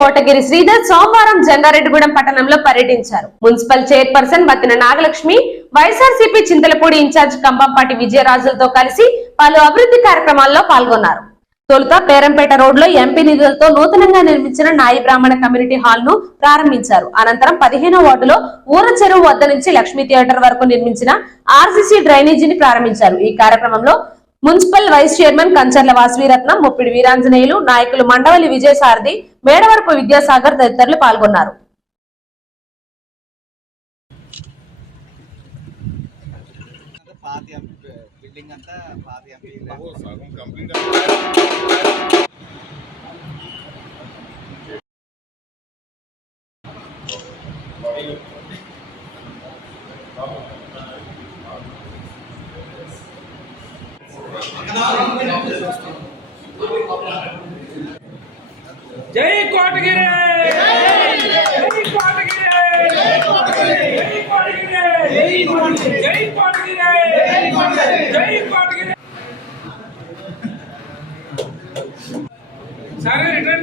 కోటగిరి శ్రీధర్ సోమవారం జంగారెడ్డిగూడెం పట్టణంలో పర్యటించారు. Municipal chairperson Battina Nagalakshmi YSRCP Chintalapudi incharge Kambampati విజయరాజులతో కలిసి పలు అభివృద్ధి కార్యక్రమాల్లో పాల్గొన్నారు. తొలుత పేరంపేట రోడ్లో ఎంపీ నిధులతో నూతనంగా నిర్మించిన నాయి బ్రాహ్మణ కమ్యూనిటీ హాల్ను ప్రారంభించారు. అనంతరం పదిహేనో వార్డులో ఊర చెరువు వద్ద నుంచి లక్ష్మీ థియేటర్ వరకు నిర్మించిన ఆర్సీసీ డ్రైనేజీని ప్రారంభించారు. ఈ కార్యక్రమంలో municipal vice chairman Kancharla Vasaviratnam Muppidi Veeranjaneyulu నాయకులు మండవలి విజయసారథి మేడవరపు విద్యాసాగర్ తదితరులు పాల్గొన్నారు. కంప్లీట్ जय कोटगिरे! जय कोटगिरे! जय कोटगिरे! जय कोटगिरे! सारे रिटर्न